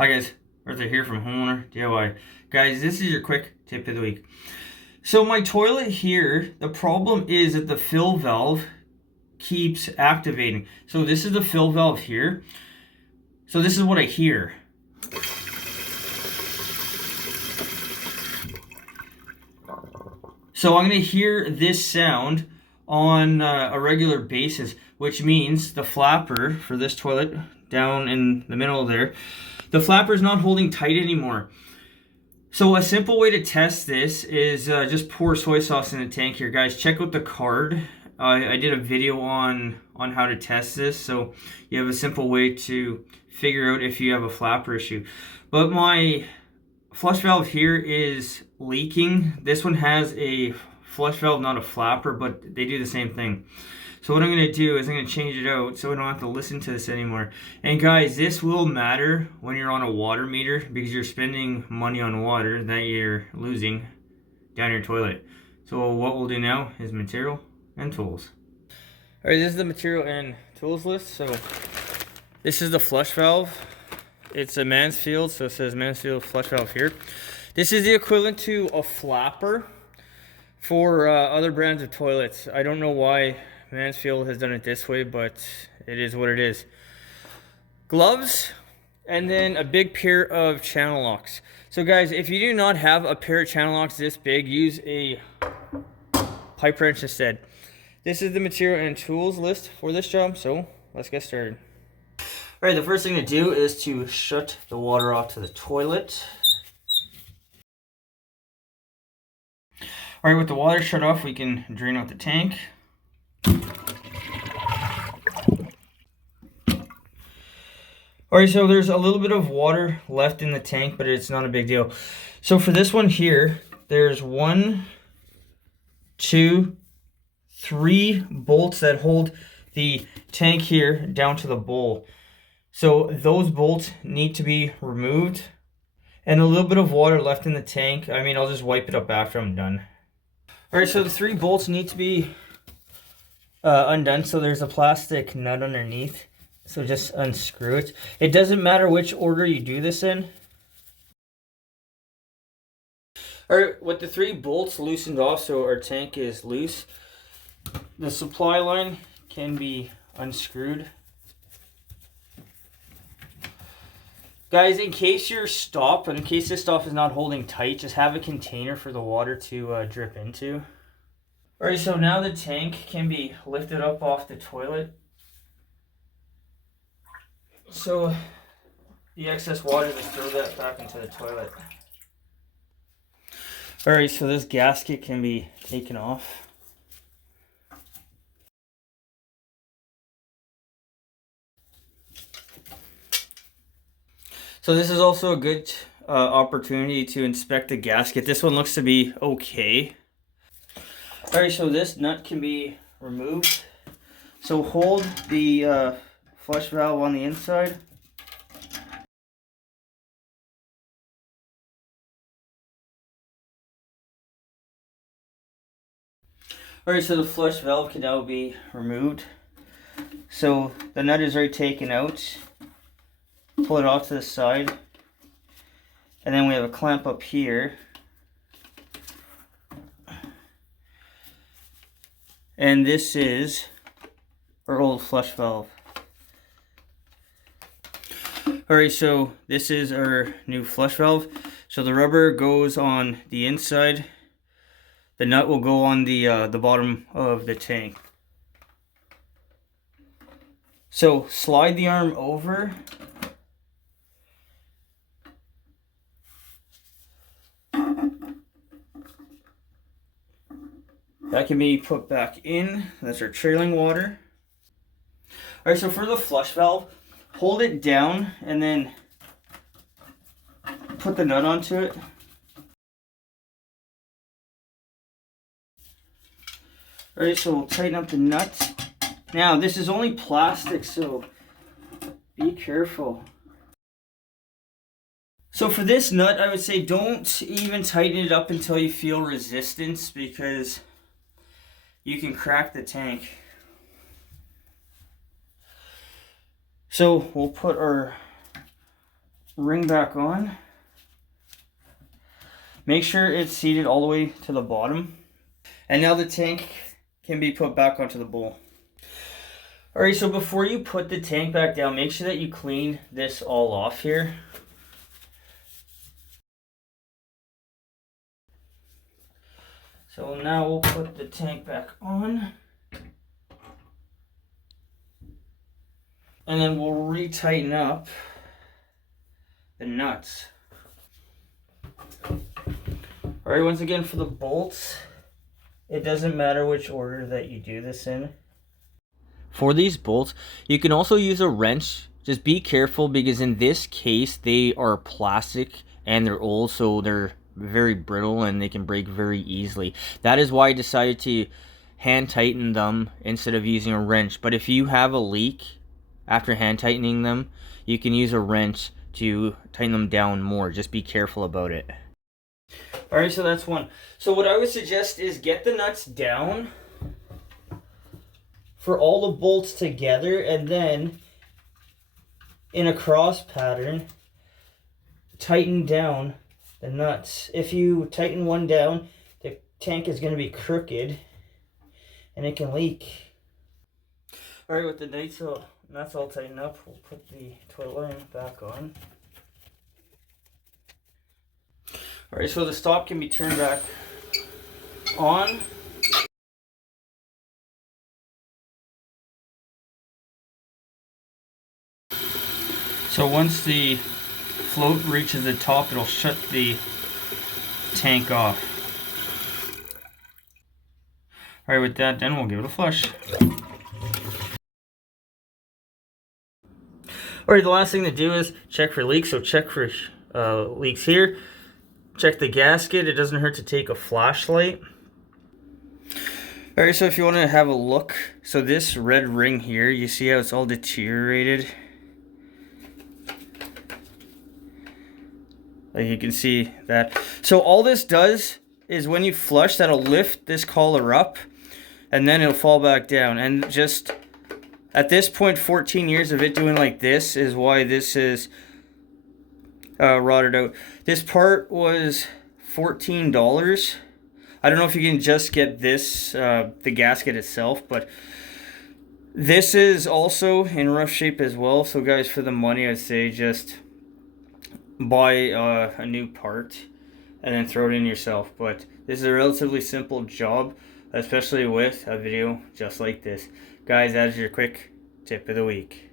Hi guys, Arthur here from Homeowner DIY. Guys, this is your quick tip of the week. So my toilet here, the problem is that the fill valve keeps activating. So this is the fill valve here. So this is what I hear. So I'm going to hear this sound on a regular basis, which means the flapper for this toilet down in the middle there, the flapper is not holding tight anymore. So a simple way to test this is just pour soy sauce in the tank here. Guys, check out the card. I did a video on how to test this, so you have a simple way to figure out if you have a flapper issue. But my flush valve here is leaking. This one has a flush valve, not a flapper, but they do the same thing. So what I'm going to do is I'm going to change it out so I don't have to listen to this anymore. And guys, this will matter when you're on a water meter because you're spending money on water that you're losing down your toilet. So what we'll do now is material and tools. Alright, this is the material and tools list. So this is the flush valve. It's a Mansfield, so it says Mansfield flush valve here. This is the equivalent to a flapper for other brands of toilets. I don't know why Mansfield has done it this way, but it is what it is. Gloves, and then a big pair of channel locks. So guys, if you do not have a pair of channel locks this big, use a pipe wrench instead. This is the material and tools list for this job, so let's get started. Alright, the first thing to do is to shut the water off to the toilet. Alright, with the water shut off, we can drain out the tank. Alright, so there's a little bit of water left in the tank, but it's not a big deal. So for this one here, there's 1, 2, 3 bolts that hold the tank here down to the bowl. So those bolts need to be removed. And a little bit of water left in the tank. I mean, I'll just wipe it up after I'm done. Alright, so the 3 bolts need to be undone. So there's a plastic nut underneath. So just unscrew it. It doesn't matter which order you do this in. Alright, with the 3 bolts loosened off so our tank is loose, the supply line can be unscrewed. Guys, in case you're stopped, and in case this stuff is not holding tight, just have a container for the water to drip into. Alright, so now the tank can be lifted up off the toilet. So the excess water, just throw that back into the toilet. Alright, so this gasket can be taken off. So this is also a good opportunity to inspect the gasket. This one looks to be okay. Alright, so this nut can be removed. So hold the flush valve on the inside. Alright, so the flush valve can now be removed. So the nut is already taken out. Pull it off to the side. And then we have a clamp up here. And this is our old flush valve. Alright, so this is our new flush valve. So the rubber goes on the inside. The nut will go on the bottom of the tank. So slide the arm over. That can be put back in. That's our trailing water. Alright, so for the flush valve, hold it down and then put the nut onto it. Alright, so we'll tighten up the nut. Now, this is only plastic, so be careful. So for this nut, I would say don't even tighten it up until you feel resistance, because you can crack the tank. So we'll put our ring back on. Make sure it's seated all the way to the bottom. And now the tank can be put back onto the bowl. Alright, so before you put the tank back down, make sure that you clean this all off here. So now we'll put the tank back on. And then we'll re-tighten up the nuts. Alright, once again for the bolts, it doesn't matter which order that you do this in. For these bolts, you can also use a wrench. Just be careful because in this case, they are plastic and they're old, so they're very brittle and they can break very easily. That is why I decided to hand tighten them instead of using a wrench. But if you have a leak after hand tightening them, you can use a wrench to tighten them down more. Just be careful about it. Alright, so that's one. So what I would suggest is get the nuts down for all the bolts together, and then in a cross pattern, tighten down the nuts. If you tighten one down, the tank is going to be crooked and it can leak. Alright, with the nuts all tightened up, we'll put the toilet line back on. Alright, so the stop can be turned back on. So once the float reaches the top, it'll shut the tank off. Alright, with that done, we'll give it a flush. Alright, the last thing to do is check for leaks. So check for leaks here. Check the gasket. It doesn't hurt to take a flashlight. Alright, so if you want to have a look, so this red ring here, you see how it's all deteriorated? Like you can see that. So all this does is when you flush, that'll lift this collar up and then it'll fall back down. And just at this point, 14 years of it doing like this is why this is rotted out. This part was $14. I don't know if you can just get this, the gasket itself, but this is also in rough shape as well. So guys, for the money, I'd say just buy a new part and then throw it in yourself. But this is a relatively simple job, especially with a video just like this. Guys, that is your quick tip of the week.